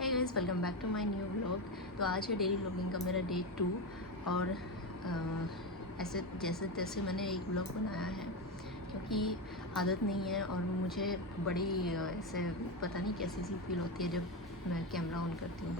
Hey guys, welcome back to my new vlog. तो आज है डेली व्लॉगिंग का मेरा डे 2 और ऐसे जैसे तैसे मैंने एक व्लॉग बनाया है क्योंकि आदत नहीं है और मुझे बड़ी ऐसे पता नहीं कैसी सी फील होती है जब मैं कैमरा ऑन करती हूँ,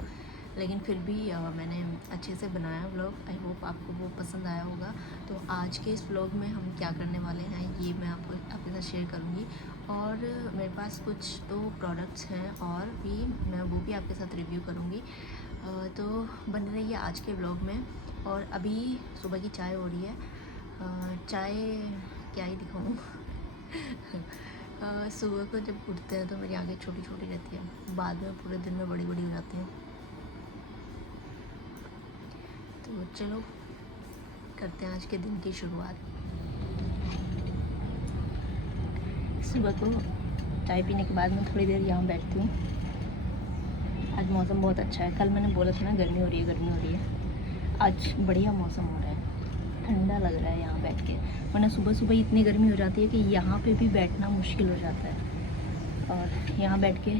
लेकिन फिर भी मैंने अच्छे से बनाया व्लॉग। आई होप आपको वो पसंद आया होगा। तो आज के इस व्लॉग में हम क्या करने वाले हैं ये मैं आपके साथ शेयर करूँगी और मेरे पास कुछ तो प्रोडक्ट्स हैं और भी मैं वो भी आपके साथ रिव्यू करूँगी। तो बने रहिए आज के व्लॉग में। और अभी सुबह की चाय हो रही है। चाय क्या ही दिखाऊँ सुबह को जब उठते हैं तो मेरी आँखें छोटी छोटी रहती है, बाद में पूरे दिन में बड़ी बड़ी हो जाती हैं। तो चलो करते हैं आज के दिन की शुरुआत। सुबह को चाय पीने के बाद मैं थोड़ी देर यहाँ बैठती हूँ। आज मौसम बहुत अच्छा है। कल मैंने बोला था ना गर्मी हो रही है। आज बढ़िया मौसम हो रहा है, ठंडा लग रहा है यहाँ बैठ के। वरना सुबह सुबह इतनी गर्मी हो जाती है कि यहाँ पे भी बैठना मुश्किल हो जाता है। और यहाँ बैठ के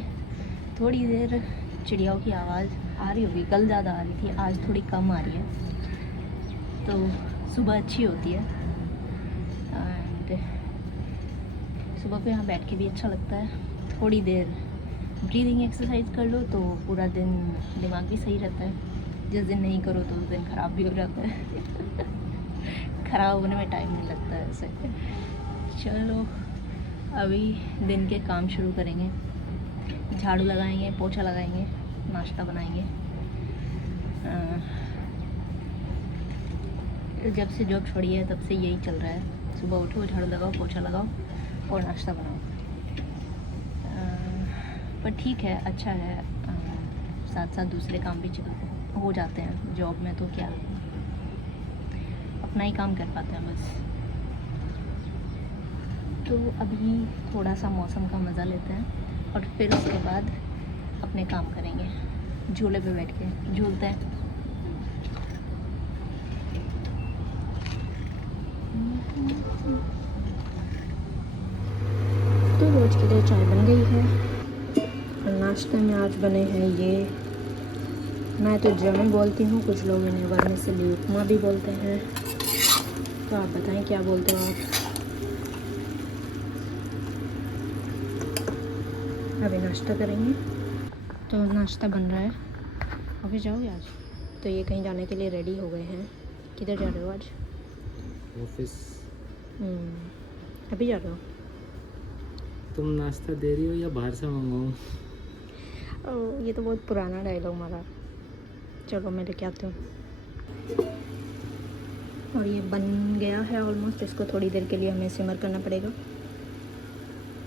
थोड़ी देर चिड़ियाओं की आवाज़ आ रही होगी, कल ज़्यादा आ रही थी, आज थोड़ी कम आ रही है। तो सुबह अच्छी होती है एंड सुबह को यहाँ बैठ के भी अच्छा लगता है। थोड़ी देर ब्रीदिंग एक्सरसाइज कर लो तो पूरा दिन दिमाग भी सही रहता है। जिस दिन नहीं करो तो उस दिन ख़राब भी हो जाता है ख़राब होने में टाइम नहीं लगता है ऐसे। चलो अभी दिन के काम शुरू करेंगे। झाड़ू लगाएंगे, पोछा लगाएंगे, नाश्ता बनाएंगे। जब से जॉब छोड़ी है तब से यही चल रहा है। सुबह उठो, झाड़ू लगाओ, पोछा लगाओ और नाश्ता बनाओ। पर ठीक है, अच्छा है। साथ साथ दूसरे काम भी हो जाते हैं जॉब में, तो क्या अपना ही काम कर पाते हैं बस। तो अभी थोड़ा सा मौसम का मज़ा लेते हैं और फिर उसके बाद अपने काम करेंगे। झूले पे बैठ के झूलते हैं। तो रोज़ के लिए चाय बन गई है और नाश्ते में आज बने हैं ये, मैं तो जमे बोलती हूँ, कुछ लोग इन्हें वर्मिसेली उपमा भी बोलते हैं। तो आप बताएं क्या बोलते हो आप। अभी नाश्ता करेंगे। तो नाश्ता बन रहा है। ऑफिस जाओगे आज? तो ये कहीं जाने के लिए रेडी हो गए हैं। किधर जा रहे हो आज? ऑफिस। अभी जा रहे हो? तुम नाश्ता दे रही हो या बाहर से मंगाऊँ? ये तो बहुत पुराना डायलॉग मारा। चलो मैं लेके आती हूँ। और ये बन गया है ऑलमोस्ट। इसको थोड़ी देर के लिए हमें सिमर करना पड़ेगा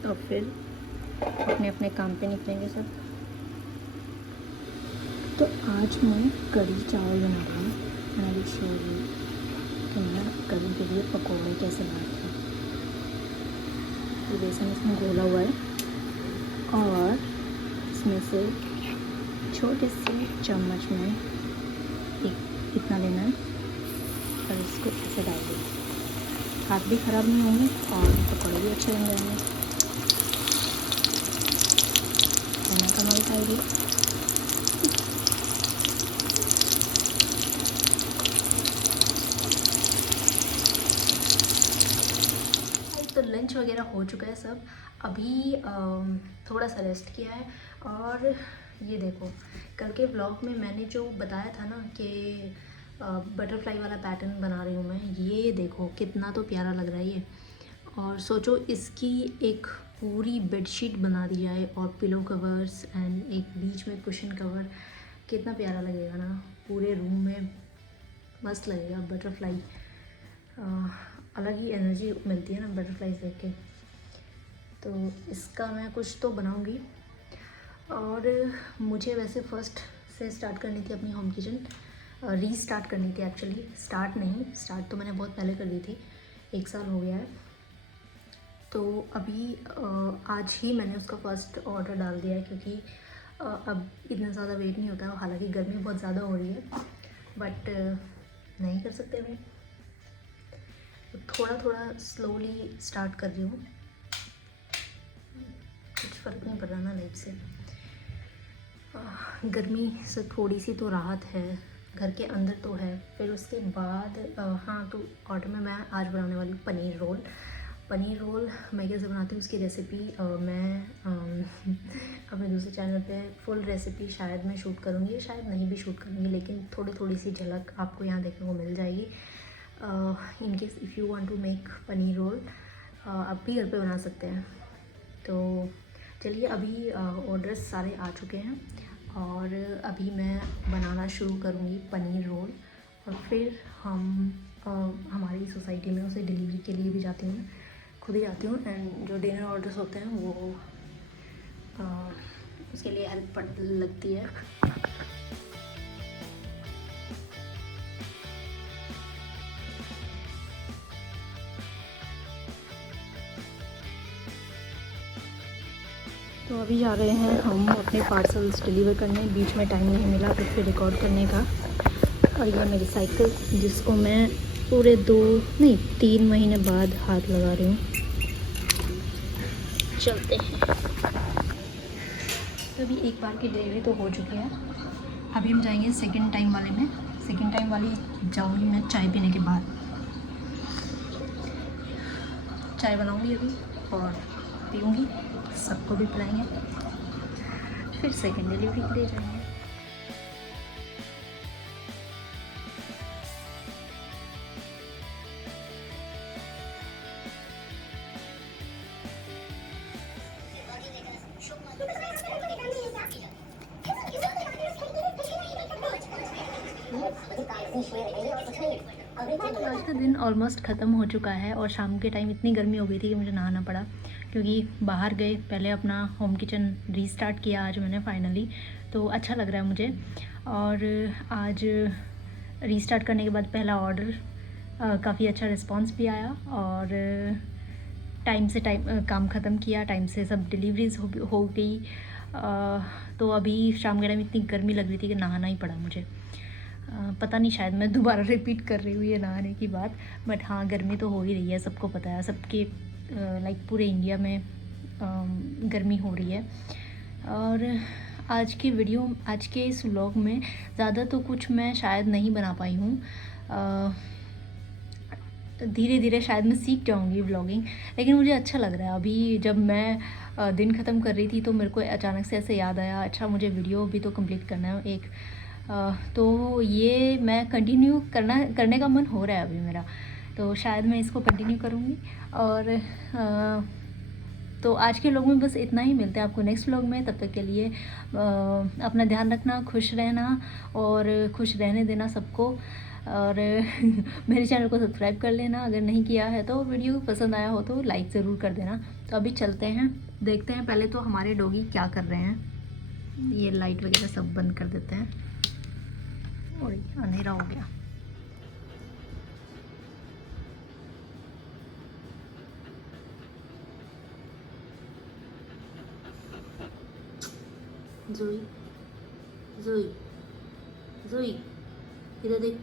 और फिर अपने अपने काम पे निकलेंगे सब। तो आज मैं कढ़ी चावल बना रही हूँ। मैं भी शो कि मैं कढ़ी के लिए पकौड़े कैसे बनाती हूँ। तो बेसन इसमें घोला हुआ है और इसमें से छोटे से चम्मच में इतना लेना है और इसको ऐसे डाल दें। हाथ भी ख़राब नहीं होंगे और पकौड़े भी अच्छे बन जाएंगे। खाना कमाल खाएगी। तो लंच वगैरह हो चुका है सब। अभी थोड़ा सा रेस्ट किया है। और ये देखो, कल के व्लॉग में मैंने जो बताया था ना कि बटरफ्लाई वाला पैटर्न बना रही हूँ मैं, ये देखो कितना तो प्यारा लग रहा है ये। और सोचो इसकी एक पूरी बेडशीट बना दी जाए और पिलो कवर्स एंड एक बीच में कुशन कवर, कितना प्यारा लगेगा ना। पूरे रूम में मस्त लगेगा। बटरफ्लाई अलग ही एनर्जी मिलती है ना बटरफ्लाई देख के। तो इसका मैं कुछ तो बनाऊंगी। और मुझे वैसे फ़र्स्ट से स्टार्ट करनी थी अपनी होम किचन, रीस्टार्ट करनी थी एक्चुअली। स्टार्ट तो मैंने बहुत पहले कर दी थी, 1 साल हो गया है। तो अभी आज ही मैंने उसका फ़र्स्ट ऑर्डर डाल दिया है क्योंकि अब इतना ज़्यादा वेट नहीं होता है। हालांकि गर्मी बहुत ज़्यादा हो रही है बट नहीं कर सकते अभी। थोड़ा थोड़ा स्लोली स्टार्ट कर रही हूँ, कुछ फ़र्क नहीं पड़ रहा ना लाइफ से। गर्मी से थोड़ी सी तो राहत है, घर के अंदर तो है। फिर उसके बाद हाँ, तो ऑर्डर में मैं आज बनाने वाली हूँ पनीर रोल। पनीर रोल मैं कैसे बनाती हूँ उसकी रेसिपी मैं अपने दूसरे चैनल पे फुल रेसिपी शायद मैं शूट करूँगी, शायद नहीं भी शूट करूँगी, लेकिन थोड़ी थोड़ी सी झलक आपको यहाँ देखने को मिल जाएगी। In case if you want to make paneer roll आप भी घर पे बना सकते हैं। तो चलिए, अभी ऑर्डर्स सारे आ चुके हैं और अभी मैं बनाना शुरू करूँगी पनीर रोल। और फिर हम हमारी सोसाइटी में उसे डिलीवरी के लिए भी जाती हूँ, खुद ही जाती हूँ। एंड जो डिनर ऑर्डर्स होते हैं वो उसके लिए हेल्प लगती है। तो अभी जा रहे हैं हम अपने पार्सल्स डिलीवर करने। बीच में टाइम नहीं मिला कुछ भी रिकॉर्ड करने का। और यह मेरी साइकिल जिसको मैं पूरे 3 महीने बाद हाथ लगा रही हूँ। चलते हैं। तो अभी एक बार की डिलीवरी तो हो चुकी है। अभी हम जाएंगे सेकंड टाइम वाले में। सेकंड टाइम वाली जाऊँगी मैं चाय पीने के बाद। चाय बनाऊँगी अभी और पीऊँगी, सबको भी पिलाएंगे, फिर सेकंड डिलीवरी के लिए जाएंगे। आज का दिन ऑलमोस्ट ख़त्म हो चुका है और शाम के टाइम इतनी गर्मी हो गई थी कि मुझे नहाना पड़ा, क्योंकि बाहर गए पहले अपना होम किचन रीस्टार्ट किया आज मैंने फाइनली। तो अच्छा लग रहा है मुझे। और आज रीस्टार्ट करने के बाद पहला ऑर्डर काफ़ी अच्छा रिस्पांस भी आया और टाइम से काम ख़त्म किया, टाइम से सब डिलीवरीज हो गई। तो अभी शाम के टाइम इतनी गर्मी लग रही थी कि नहाना ही पड़ा मुझे। पता नहीं, शायद मैं दोबारा रिपीट कर रही हूँ ये नहाने की बात, बट हाँ गर्मी तो हो ही रही है, सबको पता है, सबके लाइक पूरे इंडिया में गर्मी हो रही है। और आज के इस व्लॉग में ज़्यादा तो कुछ मैं शायद नहीं बना पाई हूँ। धीरे धीरे शायद मैं सीख जाऊँगी व्लॉगिंग, लेकिन मुझे अच्छा लग रहा है। अभी जब मैं दिन ख़त्म कर रही थी तो मेरे को अचानक से ऐसे याद आया, अच्छा मुझे वीडियो भी तो कंप्लीट करना है एक। तो ये मैं कंटिन्यू करने का मन हो रहा है अभी मेरा, तो शायद मैं इसको कंटिन्यू करूँगी। और तो आज के व्लॉग में बस इतना ही। मिलते हैं आपको नेक्स्ट व्लॉग में। तब तक के लिए अपना ध्यान रखना, खुश रहना और खुश रहने देना सबको। और मेरे चैनल को सब्सक्राइब कर लेना अगर नहीं किया है तो। वीडियो पसंद आया हो तो लाइक ज़रूर कर देना। तो अभी चलते हैं, देखते हैं पहले तो हमारे डॉगी क्या कर रहे हैं। ये लाइट वगैरह सब बंद कर देते हैं और अंधेरा हो गया। ज़ोई ज़ोई ज़ोई, इधर देख,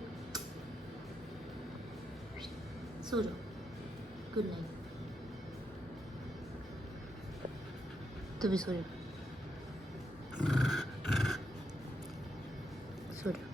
सो जाओ, गुड नाइट। तू भी सो जा, सो जा।